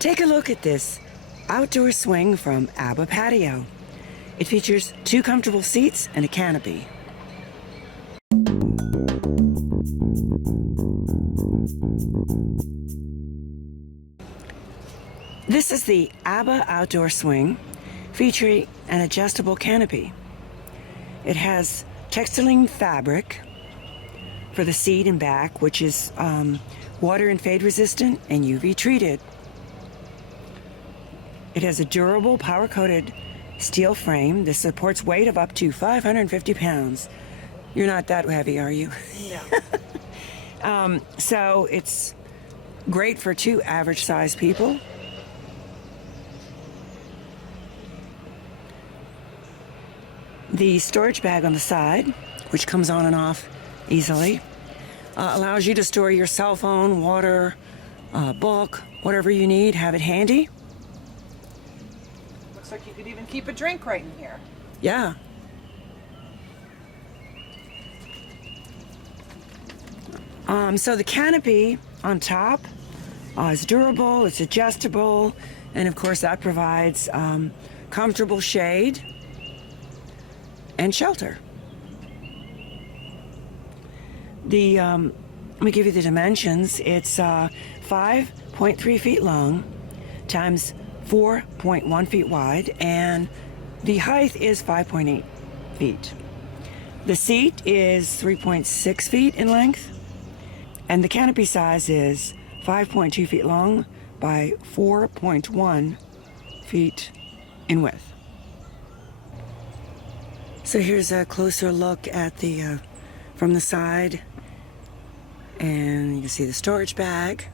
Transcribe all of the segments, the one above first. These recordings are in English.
Take a look at this outdoor swing from Abba Patio. It features 2 comfortable seats and a canopy. This is the Abba outdoor swing featuring an adjustable canopy. It has textiling fabric for the seat and back, which is water and fade resistant and UV treated. It has a durable power-coated steel frame. This supports weight of up to 550 pounds. You're not that heavy, are you? No. So it's great for 2 average-sized people. The storage bag on the side, which comes on and off easily, allows you to store your cell phone, water, book, whatever you need, have it handy. Looks like you could even keep a drink right in here. Yeah. So the canopy on top is durable, it's adjustable, and of course that provides comfortable shade and shelter. Let me give you the dimensions. It's 5.3 feet long times 4.1 feet wide, and the height is 5.8 feet. The seat is 3.6 feet in length, and the canopy size is 5.2 feet long by 4.1 feet in width. So here's a closer look at the from the side, and you can see the storage bag.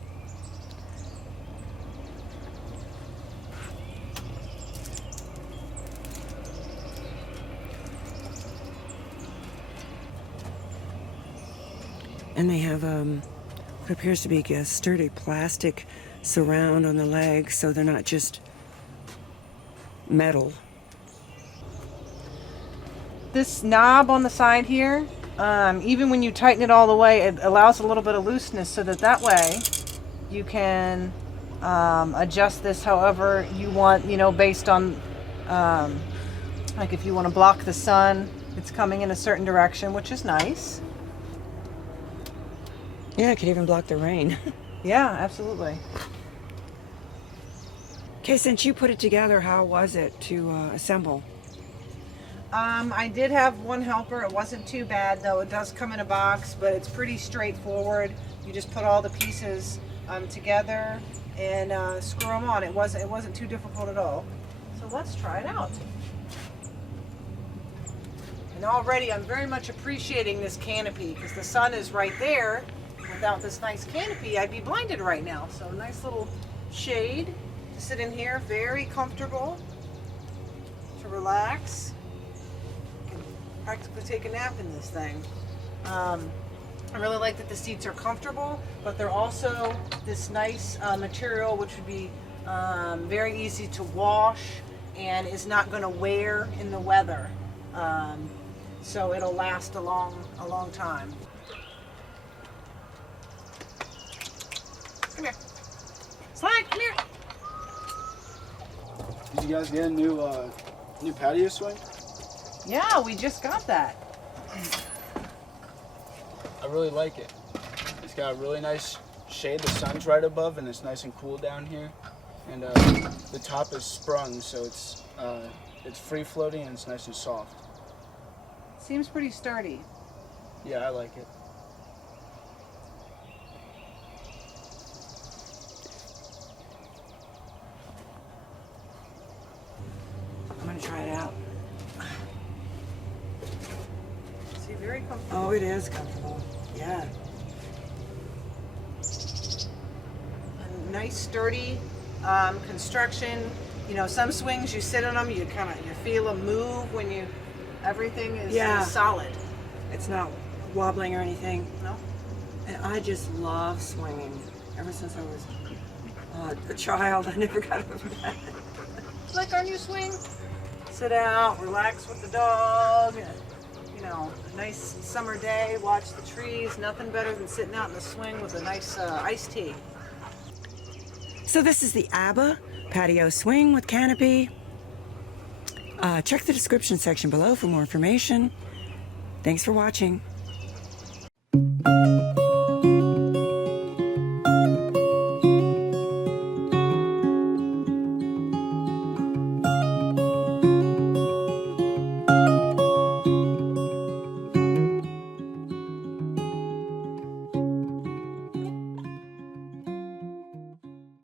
And they have what appears to be a sturdy plastic surround on the legs, so they're not just metal. This knob on the side here, even when you tighten it all the way, it allows a little bit of looseness so that way you can adjust this however you want, you know, based on like if you want to block the sun, it's coming in a certain direction, which is nice. Yeah, it could even block the rain. Yeah, absolutely. Okay, since you put it together, how was it to assemble? I did have one helper. It wasn't too bad, though. It does come in a box, but it's pretty straightforward. You just put all the pieces together and screw them on. It wasn't too difficult at all. So let's try it out. And already I'm very much appreciating this canopy because the sun is right there. Without this nice canopy, I'd be blinded right now. So nice little shade to sit in here. Very comfortable to relax. Practically take a nap in this thing. I really like that the seats are comfortable, but they're also this nice material which would be very easy to wash and is not going to wear in the weather. So it'll last a long time. Come here. Slide, come here. Did you guys get a new patio swing? Yeah, we just got that. I really like it. It's got a really nice shade. The sun's right above, and it's nice and cool down here. And the top is sprung, so it's free floating and it's nice and soft. Seems pretty sturdy. Yeah, I like it. I'm gonna try it out. See, very comfortable. Oh, it is comfortable. Yeah. A nice sturdy construction. You know, some swings you sit on them, you feel them move when you. Everything is solid. It's not wobbling or anything. No. And I just love swinging. Ever since I was a child, I never got over that. Like our new swing. Sit out, relax with the dog. You know, a nice summer day, watch the trees. Nothing better than sitting out in the swing with a nice iced tea. So this is the Abba Patio Swing with canopy. Check the description section below for more information. Thanks for watching.